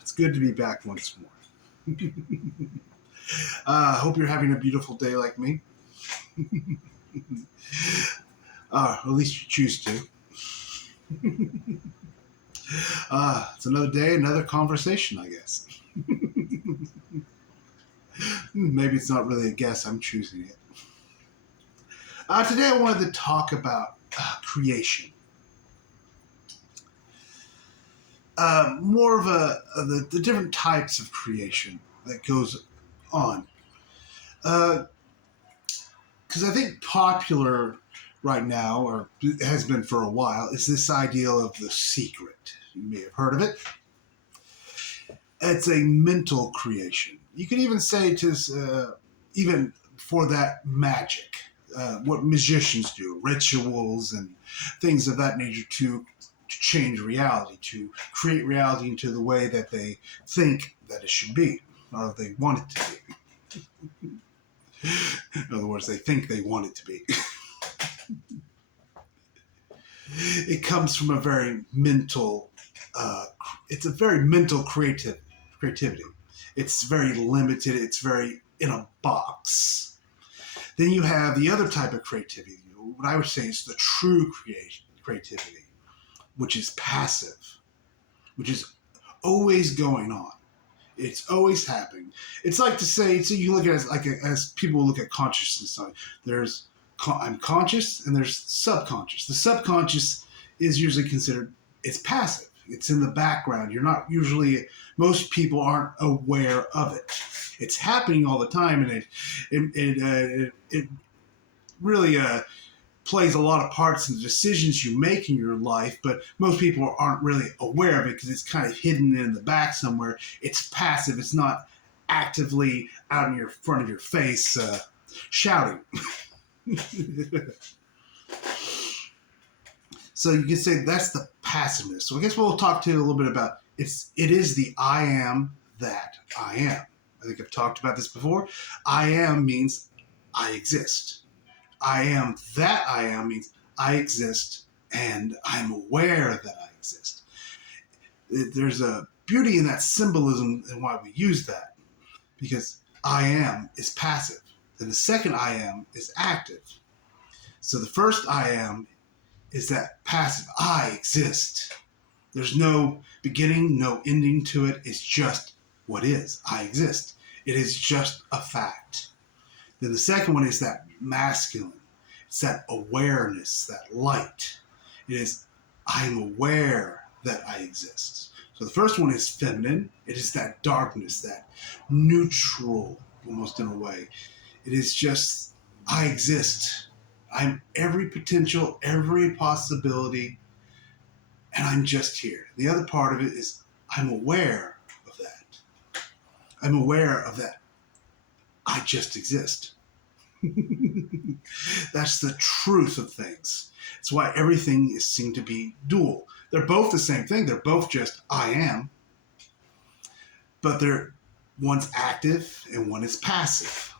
It's good to be back once more. Hope you're having a beautiful day like me. Or at least you choose to. It's another day, another conversation, I guess. Maybe it's not really a guess, I'm choosing it. Today I wanted to talk about creation. More of the different types of creation that goes on. Because I think popular right now, or has been for a while, is this ideal of the secret. You may have heard of it. It's a mental creation. You could even say even for that magic, what magicians do, rituals and things of that nature to change reality, to create reality into the way that they think that it should be, or they want it to be. In other words, they think they want it to be. It comes from a very mental, it's a very mental creativity. It's very limited. It's very in a box. Then you have the other type of creativity. What I would say is the true creativity, which is passive, which is always going on. It's always happening. It's like to say, so you look at it as people look at consciousness. There's I'm conscious and there's subconscious. The subconscious is usually considered, it's passive. It's in the background. You're not usually, most people aren't aware of it. It's happening all the time, and it really plays a lot of parts in the decisions you make in your life, but most people aren't really aware of it because it's kind of hidden in the back somewhere. It's passive. It's not actively out in your front of your face shouting. So you can say that's the passiveness. So I guess we'll talk to you a little bit about it is the I am that I am. I think I've talked about this before. I am means I exist. I am that I am means I exist and I'm aware that I exist. There's a beauty in that symbolism and why we use that, because I am is passive. Then the second I am is active. So the first I am is that passive, I exist. There's no beginning, no ending to it. It's just what is. I exist. It is just a fact. Then the second one is that masculine. It's that awareness, that light. It is, I'm aware that I exist. So the first one is feminine. It is that darkness, that neutral, almost in a way. It is just, I exist. I'm every potential, every possibility, and I'm just here. The other part of it is I'm aware of that. I'm aware of that. I just exist. That's the truth of things. It's why everything is seen to be dual. They're both the same thing. They're both just I am, but one's active and one is passive.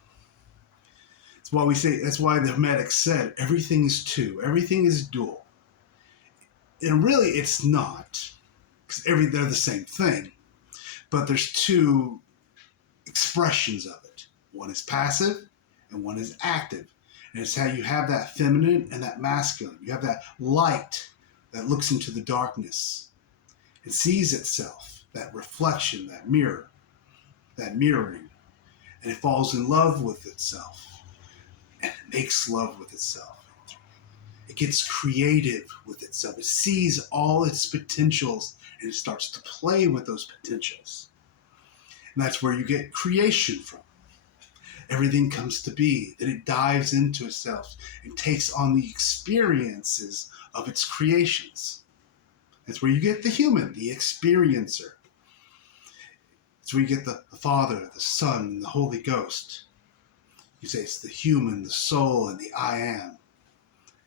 That's why we say, that's why the Hermetics said everything is two, everything is dual. And really it's not, because they're the same thing, but there's two expressions of it. One is passive and one is active. And it's how you have that feminine and that masculine. You have that light that looks into the darkness and sees itself, that reflection, that mirror, that mirroring. And it falls in love with itself. And it makes love with itself. It gets creative with itself. It sees all its potentials and it starts to play with those potentials. And that's where you get creation from. Everything comes to be. Then it dives into itself and takes on the experiences of its creations. That's where you get the human, the experiencer. That's where you get the Father, the Son, and the Holy Ghost. You say it's the human, the soul, and the I am.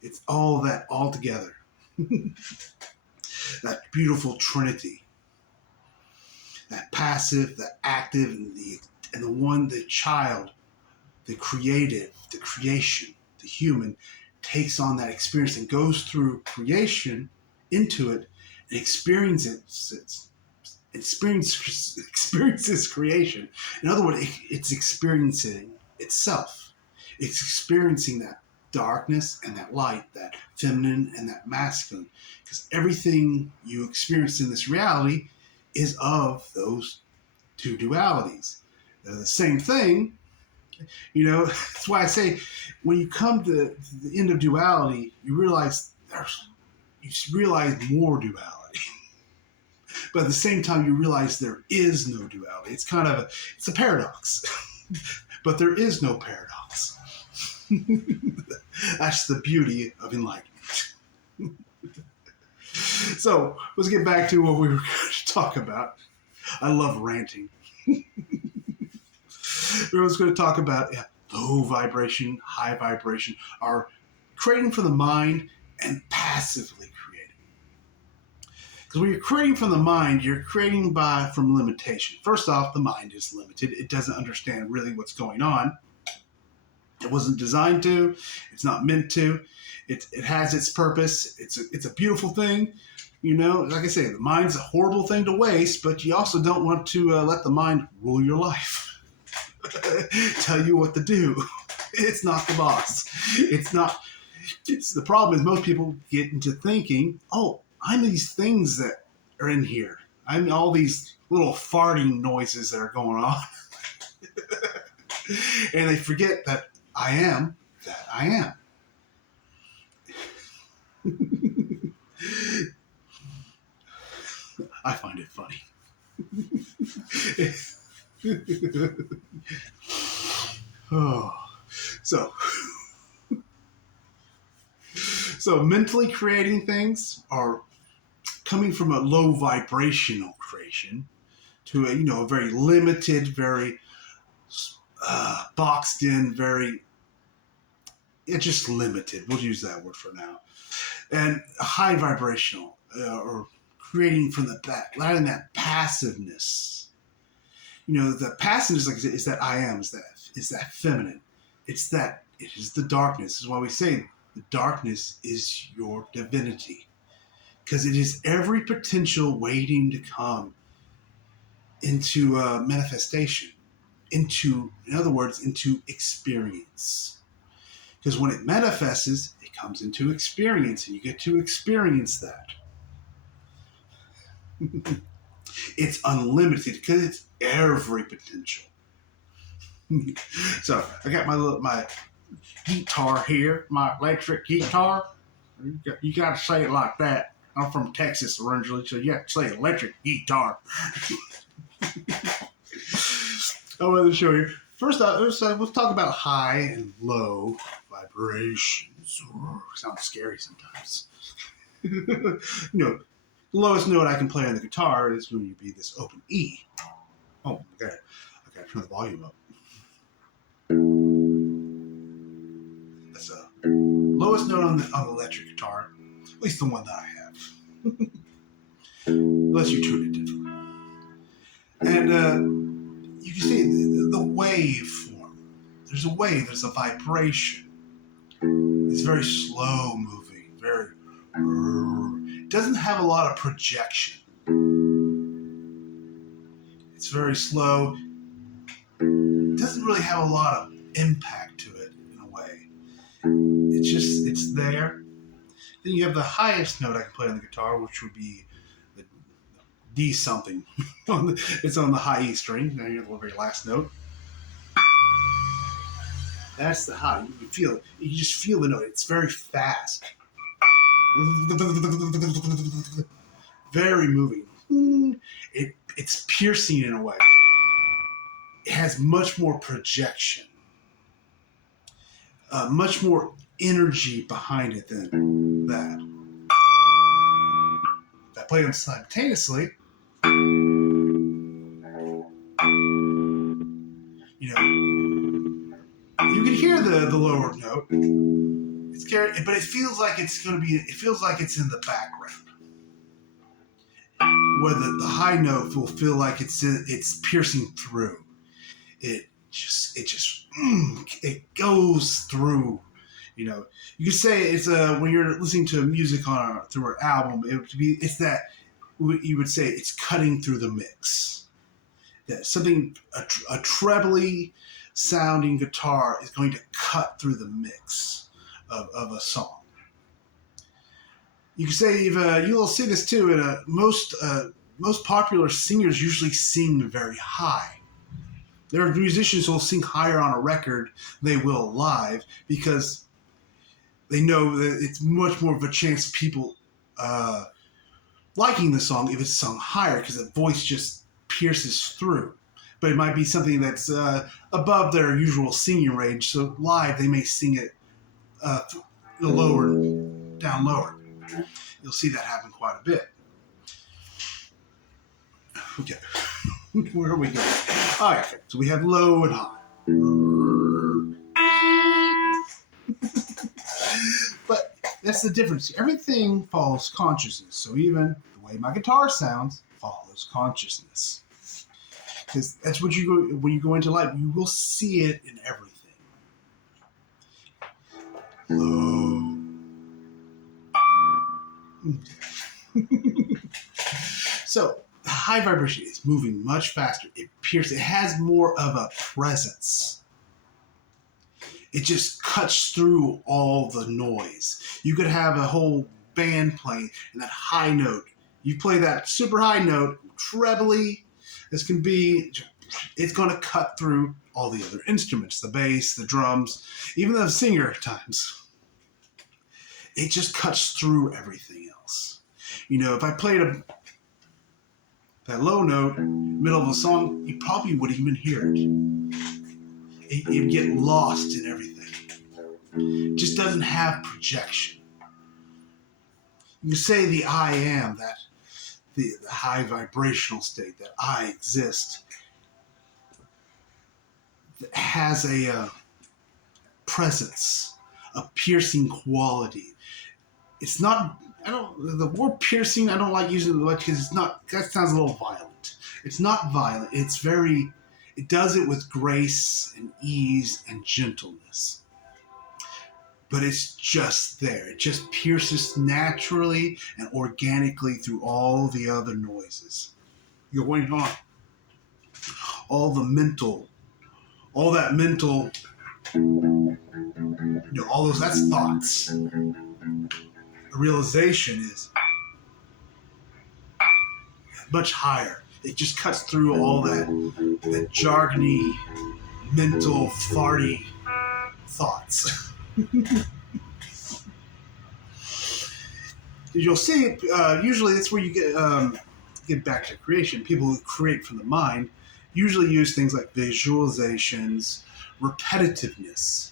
It's all that all together. That beautiful trinity. That passive, the active, and the one, the child, the creative, the creation, the human, takes on that experience and goes through creation into it and experiences experiences creation. In other words, it's experiencing itself. It's experiencing that darkness and that light, that feminine and that masculine. Because everything you experience in this reality is of those two dualities. They're the same thing. That's why I say when you come to the end of duality, you realize more duality. But at the same time, you realize there is no duality. It's a paradox. But there is no paradox. That's the beauty of enlightenment. So let's get back to what we were going to talk about. I love ranting. We're just going to talk about low vibration, high vibration, are creating from the mind and passively creating. Because when you're creating from the mind, you're creating from limitation. First off, the mind is limited. It doesn't understand really what's going on. It wasn't designed to. It's not meant to. It has its purpose. It's a beautiful thing. Like I say, the mind's a horrible thing to waste, but you also don't want to let the mind rule your life. Tell you what to do. It's not the boss. The problem is most people get into thinking, oh, I'm these things that are in here. I'm all these little farting noises that are going on. And they forget that I am that I am. I find it funny. Oh. So mentally creating things are coming from a low vibrational creation to a very limited, very boxed in, it's just limited. We'll use that word for now. And high vibrational, or creating from the back, letting that passiveness. The passiveness, like I said, is that I am, is that feminine. It is the darkness. This is why we say the darkness is your divinity. Because it is every potential waiting to come into manifestation, in other words, into experience. Because when it manifests, it comes into experience, and you get to experience that. It's unlimited because it's every potential. So I got my guitar here, my electric guitar. You got to say it like that. I'm from Texas originally, so you have to say electric guitar. I wanted to show you. First off, let's talk about high and low vibrations. Sounds scary sometimes. The lowest note I can play on the guitar is going to be this open E. Oh, I gotta turn the volume up. That's the lowest note on the electric guitar, at least the one that I have. Unless you tune it differently. And you can see the wave form. There's a wave, there's a vibration. It's very slow moving, it doesn't have a lot of projection. It's very slow. It doesn't really have a lot of impact to it in a way. It's there. Then you have the highest note I can play on the guitar, which would be the D something. It's on the high E string. Now you hear the very last note. That's the high. You can feel it. You just feel the note. It's very fast. Very moving. It's piercing in a way. It has much more projection. Much more energy behind it than that. If I play them simultaneously, you can hear the lower note. It's scary, but it feels like it's going to be. It feels like it's in the background. Where the high note will feel like it's piercing through. It goes through. You can say it's when you're listening to music through an album. It's that you would say it's cutting through the mix. That something, a trebly sounding guitar is going to cut through the mix of a song. You can say you'll see this too. Most popular singers usually sing very high. There are musicians who will sing higher on a record than they will live because they know that it's much more of a chance of people liking the song if it's sung higher because the voice just pierces through. But it might be something that's above their usual singing range. So live, they may sing it down lower. You'll see that happen quite a bit. Okay, where are we going? All right, so we have low and high. But that's the difference. Everything follows consciousness. So even the way my guitar sounds follows consciousness. Because that's what when you go into life, you will see it in everything. Low. So the high vibration is moving much faster. It has more of a presence. It just cuts through all the noise. You could have a whole band playing and that high note. You play that super high note, trebly as can be, it's going to cut through all the other instruments, the bass, the drums, even the singer at times. It just cuts through everything else. If I played that low note middle of a song, you probably wouldn't even hear it. It'd get lost in everything. It just doesn't have projection. You say the I am, that the high vibrational state, that I exist, that has a presence, a piercing quality. It's not, the word piercing, I don't like using it much because that sounds a little violent. It's not violent. It does it with grace and ease and gentleness. But it's just there. It just pierces naturally and organically through all the other noises. You're going on. All that mental, all those, that's thoughts. A realization is much higher. It just cuts through all that jargony, mental, farty thoughts. You'll see, usually that's where you get back to creation. People who create from the mind usually use things like visualizations, repetitiveness,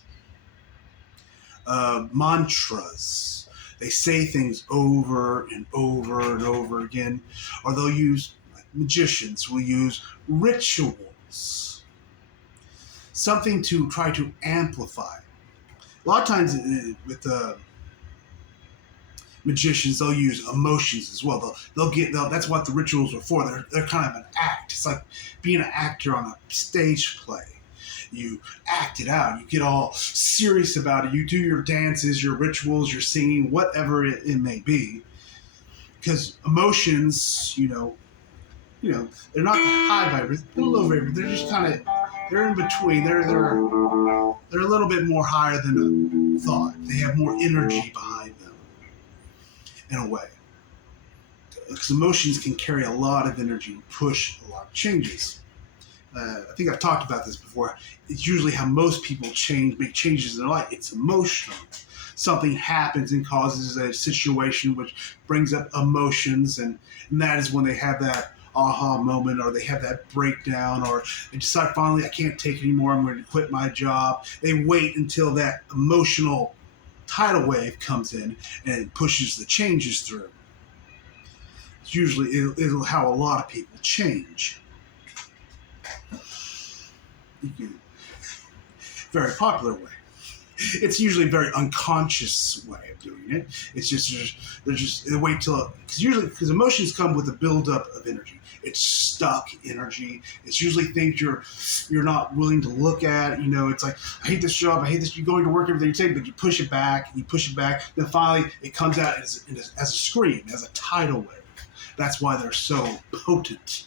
mantras. They say things over and over and over again. Or they'll use, like magicians will use rituals. Something to try to amplify. A lot of times with magicians, they'll use emotions as well. That's what the rituals are for. They're kind of an act. It's like being an actor on a stage play. You act it out. You get all serious about it. You do your dances, your rituals, your singing, whatever it may be. Because emotions, they're not the high vibers, they're low vibers. They're just they're in between. They're a little bit more higher than a thought. They have more energy behind them, in a way. Because emotions can carry a lot of energy and push a lot of changes. I think I've talked about this before. It's usually how most people make changes in their life. It's emotional. Something happens and causes a situation which brings up emotions, and that is when they have that aha moment, or they have that breakdown, or they decide finally I can't take it anymore, I'm going to quit my job. They wait until that emotional tidal wave comes in and it pushes the changes through. It's usually it'll how a lot of people change. Very popular way. It's usually a very unconscious way of doing it. It's just they wait till, because emotions come with a buildup of energy. It's stuck energy. It's usually things you're not willing to look at. It's like, I hate this job. I hate this. You're going to work every day you say, but you push it back and you push it back. Then finally it comes out as a scream, as a tidal wave. That's why they're so potent.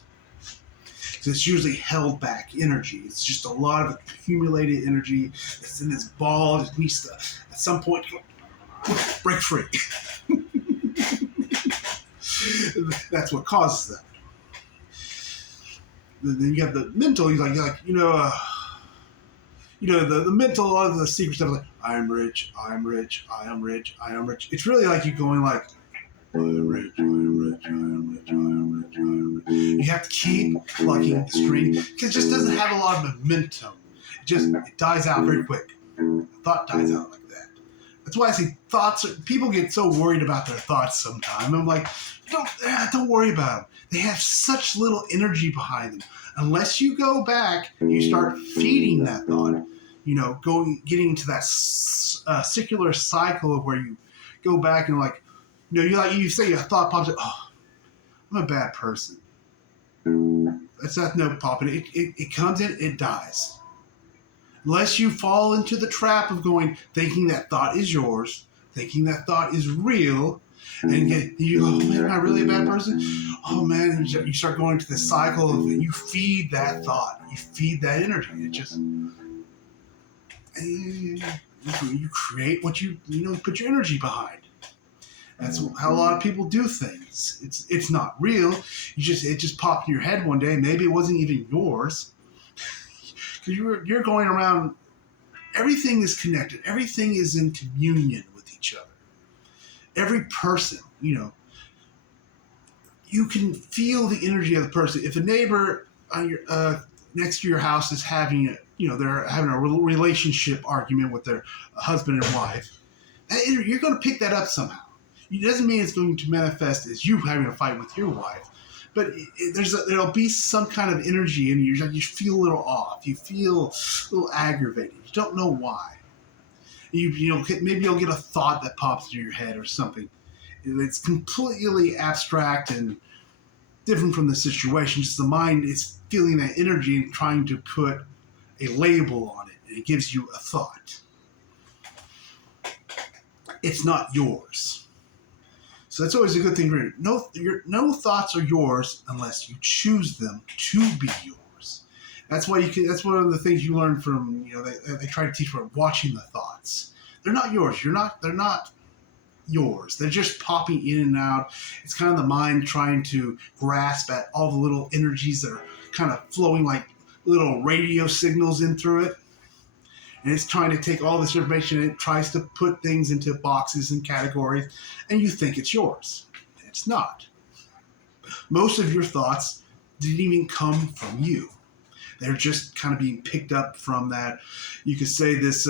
So it's usually held back energy. It's just a lot of accumulated energy that's in this ball that needs to, at some point, break free. That's what causes them. Then you have the mental. The mental, a lot of the secret stuff, like I'm rich, I'm rich, I am rich, I am rich. It's really like you going like, I am rich, I am rich, I am rich, I am rich, I am rich. You have to keep plucking the string because it just doesn't have a lot of momentum. It dies out very quick. The thought dies out like that. That's why I say people get so worried about their thoughts sometimes. I'm like, don't worry about them. They have such little energy behind them. Unless you go back and you start feeding that thought, getting into that circular cycle of where you go back and you say a thought pops up, oh, I'm a bad person. That's that note popping. It comes in, it dies. Unless you fall into the trap of thinking that thought is yours, thinking that thought is real, and you go, oh man, am I really a bad person? Oh man, you start going to the cycle of you feed that thought, you feed that energy. It just, you create what you put your energy behind. That's how a lot of people do things. It's not real. It just popped in your head one day. Maybe it wasn't even yours. Because you're going around. Everything is connected. Everything is in communion with each other. Every person, you can feel the energy of the person. If a neighbor on your next to your house is having they're having a relationship argument with their husband and wife, you're going to pick that up somehow. It doesn't mean it's going to manifest as you having a fight with your wife, but there'll be some kind of energy in you. You feel a little off. You feel a little aggravated. You don't know why. Maybe you'll get a thought that pops into your head or something. It's completely abstract and different from the situation. Just the mind is feeling that energy and trying to put a label on it, and it gives you a thought. It's not yours. So that's always a good thing to read. No thoughts are yours unless you choose them to be yours. That's why that's one of the things you learn from, they try to teach for watching the thoughts. They're not yours. They're not yours. They're just popping in and out. It's kind of the mind trying to grasp at all the little energies that are kind of flowing like little radio signals in through it. And it's trying to take all this information and it tries to put things into boxes and categories, and you think it's yours. It's not. Most of your thoughts didn't even come from you. They're just kind of being picked up from that. You could say this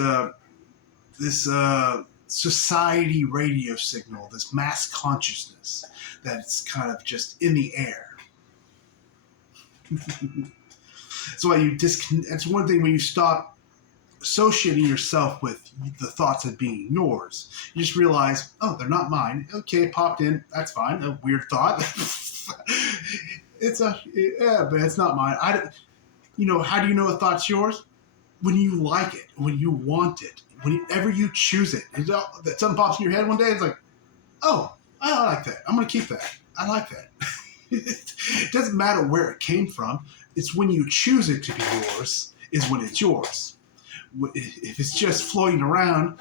society radio signal, this mass consciousness that's kind of just in the air. That's why that's one thing when you stop associating yourself with the thoughts of being yours. You just realize, oh, they're not mine. Okay, it popped in. That's fine. A weird thought. But it's not mine. How do you know a thought's yours? When you like it, when you want it, whenever you choose it. That something pops in your head one day, it's like, oh, I like that. I'm going to keep that. I like that. It doesn't matter where it came from. It's when you choose it to be yours is when it's yours. If it's just floating around,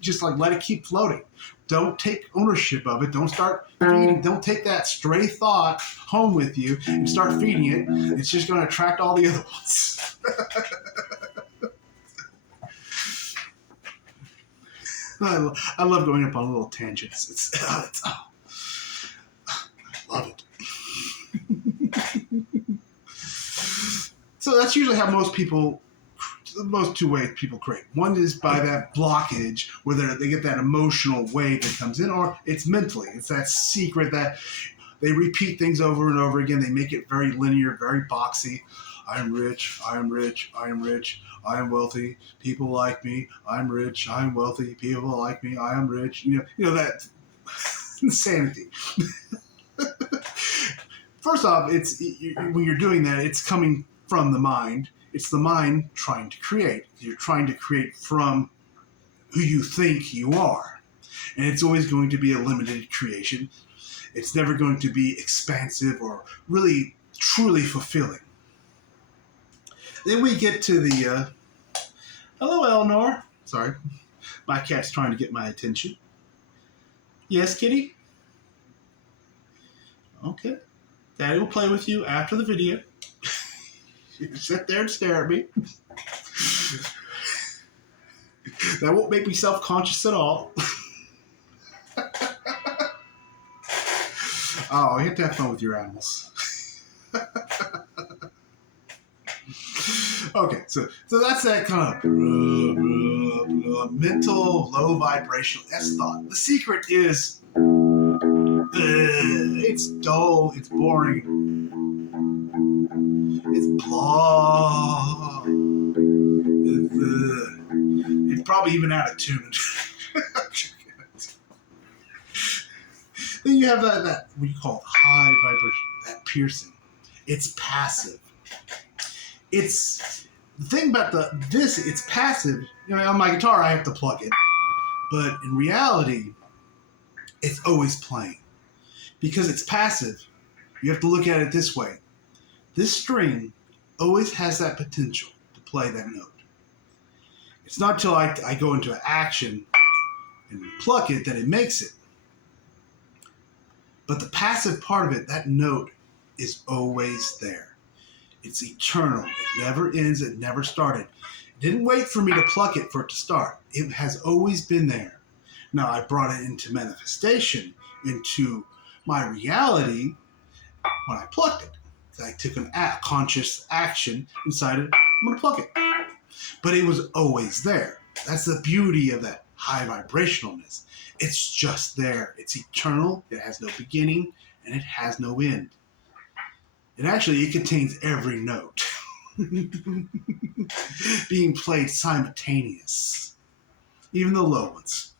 just let it keep floating. Don't take ownership of it. Don't start feeding. Don't take that stray thought home with you and start feeding it. It's just going to attract all the other ones. I love going up on little tangents. I love it. So that's usually how most two ways people create. One is by that blockage where they get that emotional wave that comes in, or it's mentally. It's that secret that they repeat things over and over again. They make it very linear, very boxy. I am rich, I am rich, I am rich, I am wealthy, people like me, I'm rich, I am wealthy, people like me, I am rich. That insanity. First off, when you're doing that, it's coming from the mind. It's the mind trying to create. You're trying to create from who you think you are. And it's always going to be a limited creation. It's never going to be expansive or really, truly fulfilling. Then we get to the, hello, Eleanor. Sorry, my cat's trying to get my attention. Yes, kitty? Okay. Daddy will play with you after the video. You sit there and stare at me. That won't make me self-conscious at all. Oh, you have to have fun with your animals. Okay, so that's that kind of mental, low vibrational S thought. The secret is it's dull, it's boring, it's blah. It's probably even out of tune. Then you have that what you call high vibration, that piercing. It's passive. It's the thing about it's passive. You know, on my guitar I have to plug it, but in reality, it's always playing. Because it's passive, you have to look at it this way. This string always has that potential to play that note. It's not till I go into action and pluck it that it makes it. But the passive part of it, that note, is always there. It's eternal. It never ends. It never started. It didn't wait for me to pluck it for it to start. It has always been there. Now, I brought it into manifestation, into my reality when I plucked it. I took an conscious action and decided, I'm going to pluck it. But it was always there. That's the beauty of that high vibrationalness. It's just there. It's eternal. It has no beginning and it has no end. And actually, it contains every note being played simultaneous, even the low ones.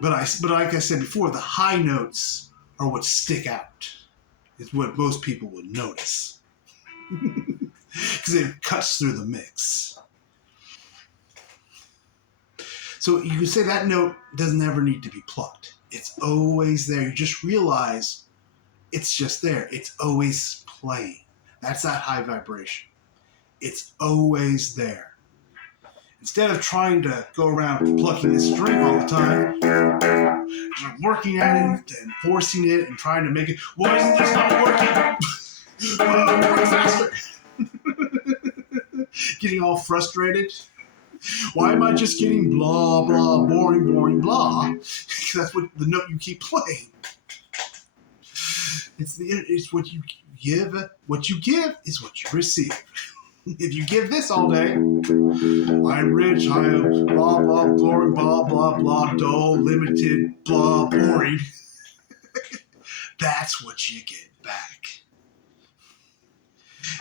But like I said before, the high notes are what stick out. It's what most people would notice because it cuts through the mix. So you can say that note doesn't ever need to be plucked. It's always there. You just realize it's just there. It's always playing. That's that high vibration. It's always there. Instead of trying to go around plucking this string all the time, working at it and forcing it and trying to make it, why isn't this not working? Work faster. Getting all frustrated. Why am I just getting blah, blah, boring, boring, blah? Because that's what the note you keep playing. It's what you give. What you give is what you receive. If you give this all day, I'm rich, I am blah, blah, boring, blah, blah, blah, dull, limited, blah, boring. That's what you get back.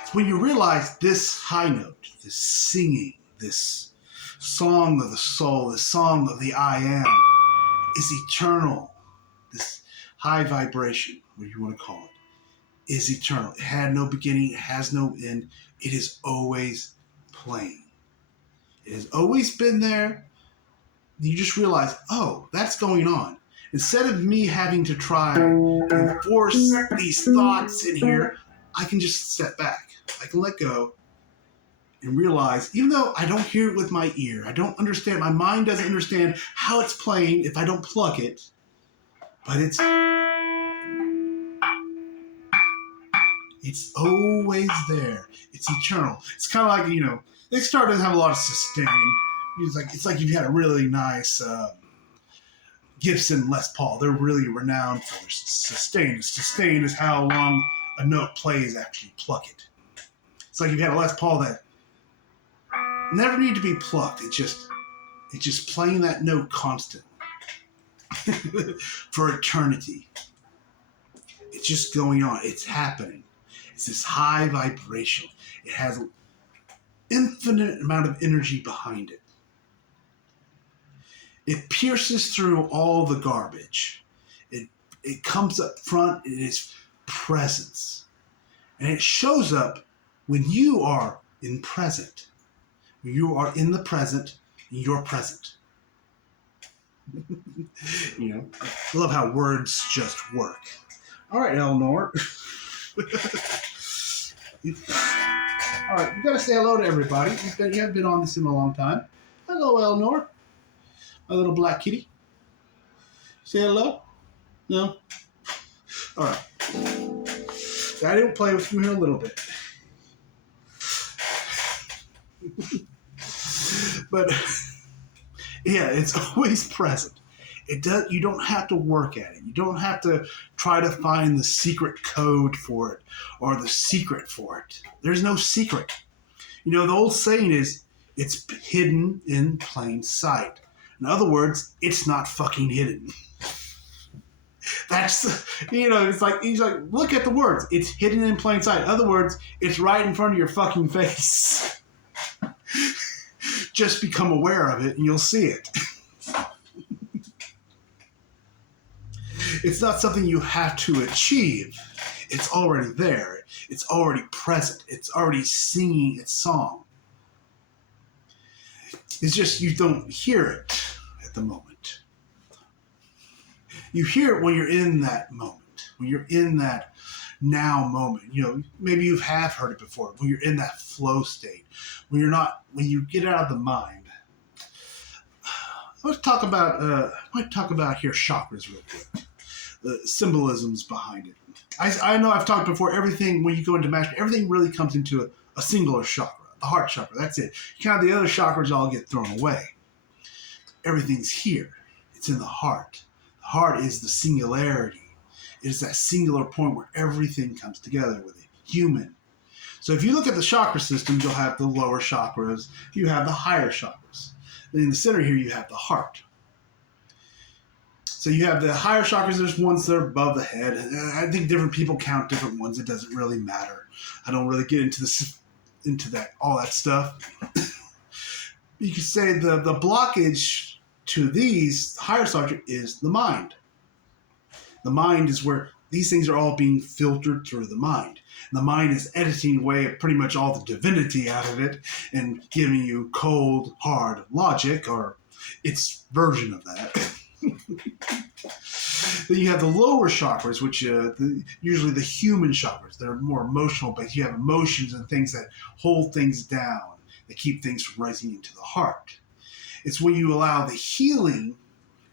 It's when you realize this high note, this singing, this song of the soul, the song of the I am, is eternal. This high vibration, what you want to call it, is eternal. It had no beginning, it has no end. It is always playing. It has always been there. You just realize, oh, that's going on. Instead of me having to try and force these thoughts in here, I can just step back. I can let go and realize, even though I don't hear it with my ear, I don't understand, my mind doesn't understand how it's playing if I don't pluck it, but it's always there. It's eternal. It's kind of like, Nick Star doesn't have a lot of sustain. It's like you've had a really nice Gibson Les Paul. They're really renowned for sustain. Sustain is how long a note plays after you pluck it. It's like you've had a Les Paul that never need to be plucked. It's just playing that note constant for eternity. It's just going on. It's happening. It's this high vibration. It has an infinite amount of energy behind it. It pierces through all the garbage. It comes up front. It is presence. And it shows up when you are in present. When you are in the present, you're present. You know, I love how words just work. All right, Eleanor. All right, you got to say hello to everybody. You haven't been on this in a long time. Hello, Eleanor, my little black kitty. Say hello. No. All right. Daddy will play with you here a little bit. But yeah, it's always present. It does. You don't have to work at it. You don't have to try to find the secret code for it or the secret for it. There's no secret. You know, the old saying is, it's hidden in plain sight. In other words, it's not fucking hidden. That's, you know, it's like, he's like, look at the words. It's hidden in plain sight. In other words, it's right in front of your fucking face. Just become aware of it and you'll see it. It's not something you have to achieve. It's already there. It's already present. It's already singing its song. It's just you don't hear it at the moment. You hear it when you're in that moment, when you're in that now moment. You know, maybe you have heard it before, when you're in that flow state, when you're not, when you get out of the mind. Let's talk about, I might talk about here chakras real quick. The symbolisms behind it. I know I've talked before, everything, when you go into mastery, everything really comes into a singular chakra, the heart chakra, that's it. Kind of the other chakras all get thrown away. Everything's here. It's in the heart. The heart is the singularity. It is that singular point where everything comes together with a human. So if you look at the chakra system, you'll have the lower chakras, you have the higher chakras. Then in the center here, you have the heart. So you have the higher chakras, there's ones that are above the head. I think different people count different ones. It doesn't really matter. I don't really get into this, into that, all that stuff. You could say the blockage to these higher chakras is the mind. The mind is where these things are all being filtered through the mind. And the mind is editing away pretty much all the divinity out of it and giving you cold, hard logic, or its version of that. Then you have the lower chakras, which usually the human chakras. They're more emotional, but you have emotions and things that hold things down, that keep things from rising into the heart. It's when you allow the healing,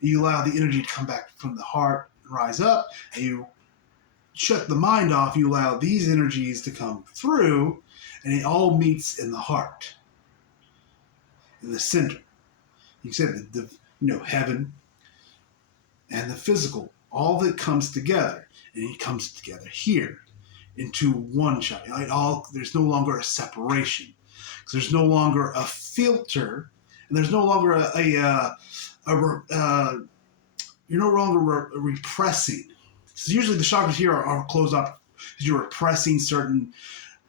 you allow the energy to come back from the heart and rise up, and you shut the mind off, you allow these energies to come through, and it all meets in the heart, in the center. You said the heaven and the physical, all that comes together, and it comes together here into one chakra. There's no longer a separation, because there's no longer a filter, and there's no longer you're no longer repressing. So usually the chakras here are closed up because you're repressing certain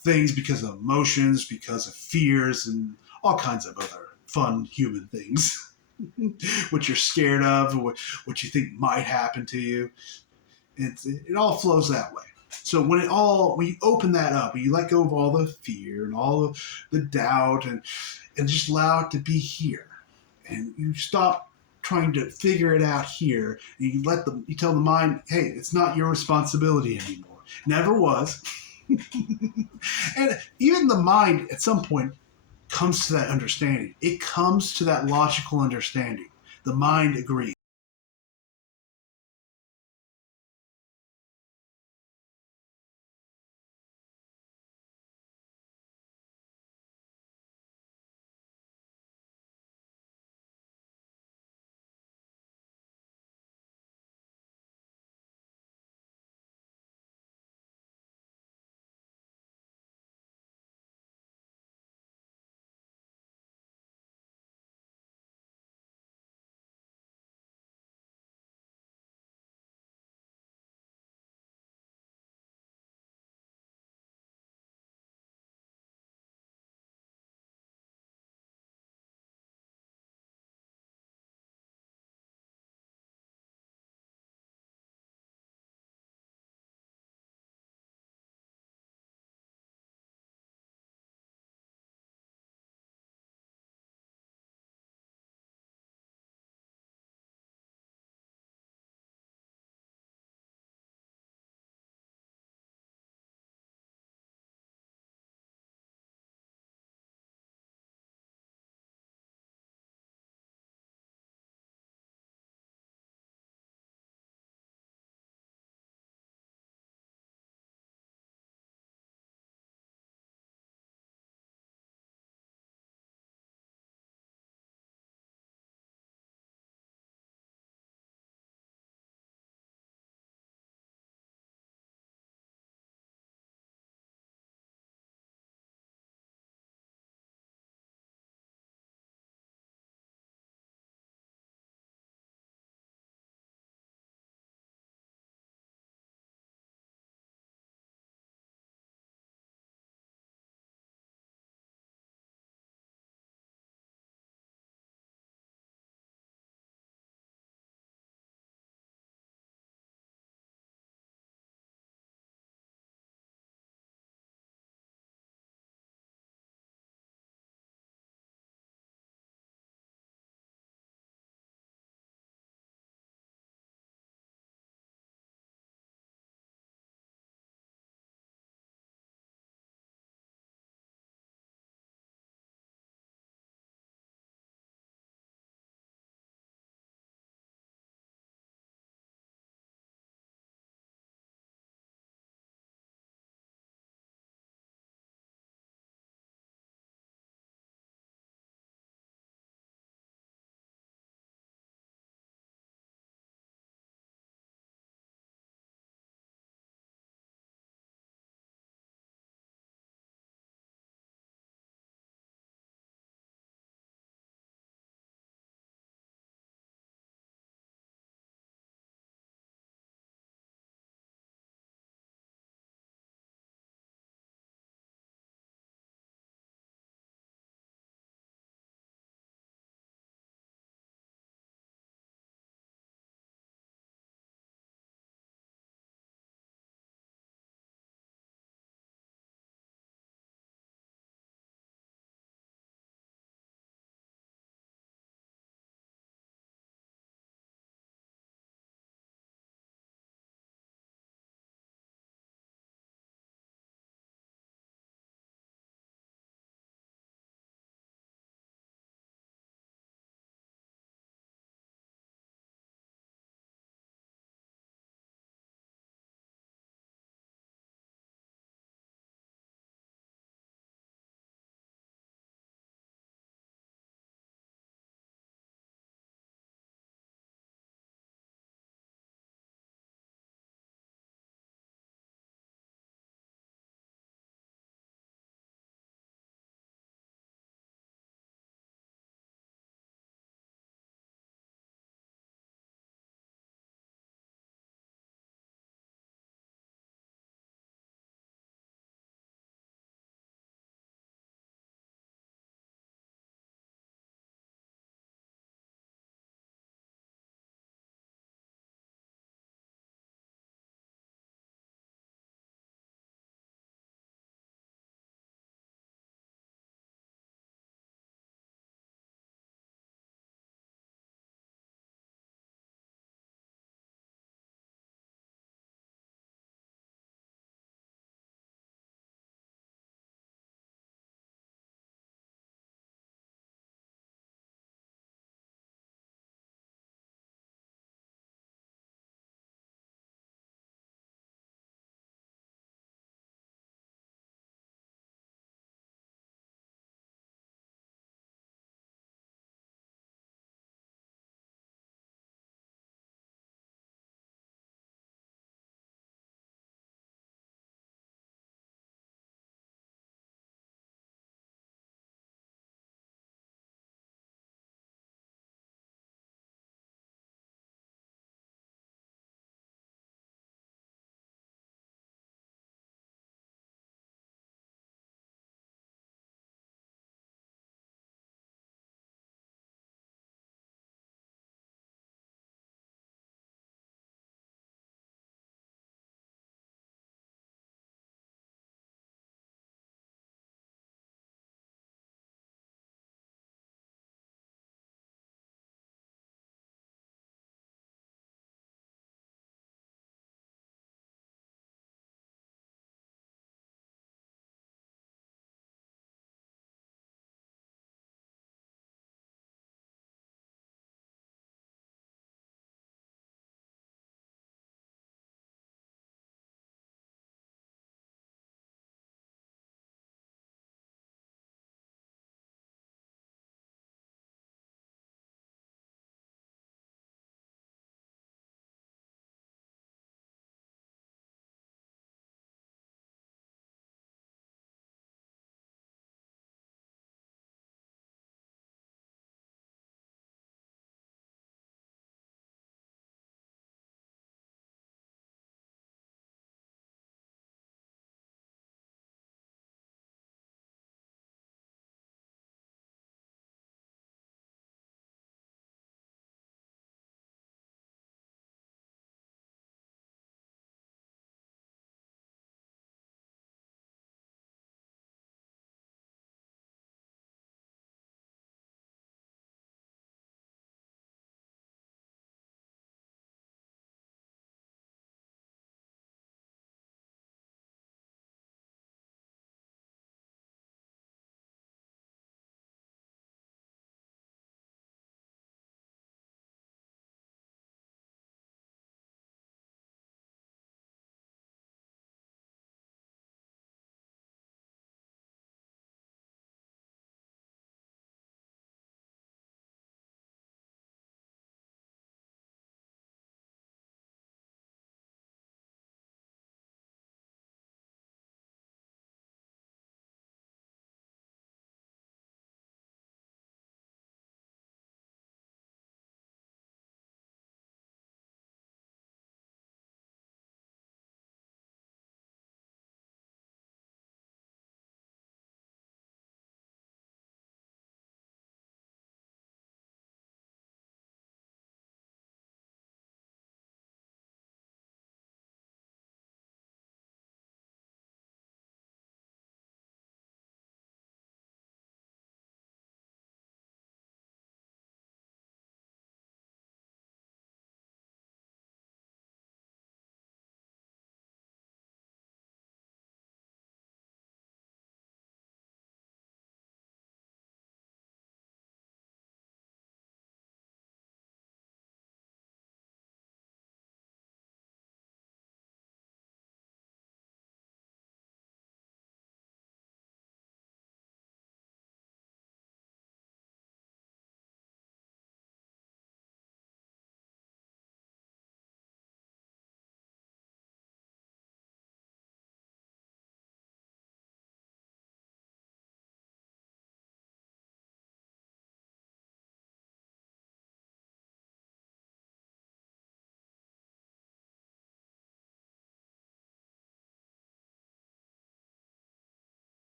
things because of emotions, because of fears, and all kinds of other fun human things. What you're scared of, what you think might happen to you. It all flows that way. So when you open that up, when you let go of all the fear and all of the doubt and just allow it to be here, and you stop trying to figure it out here, and you tell the mind, hey, it's not your responsibility anymore. Never was. And even the mind at some point comes to that understanding. It comes to that logical understanding. The mind agrees.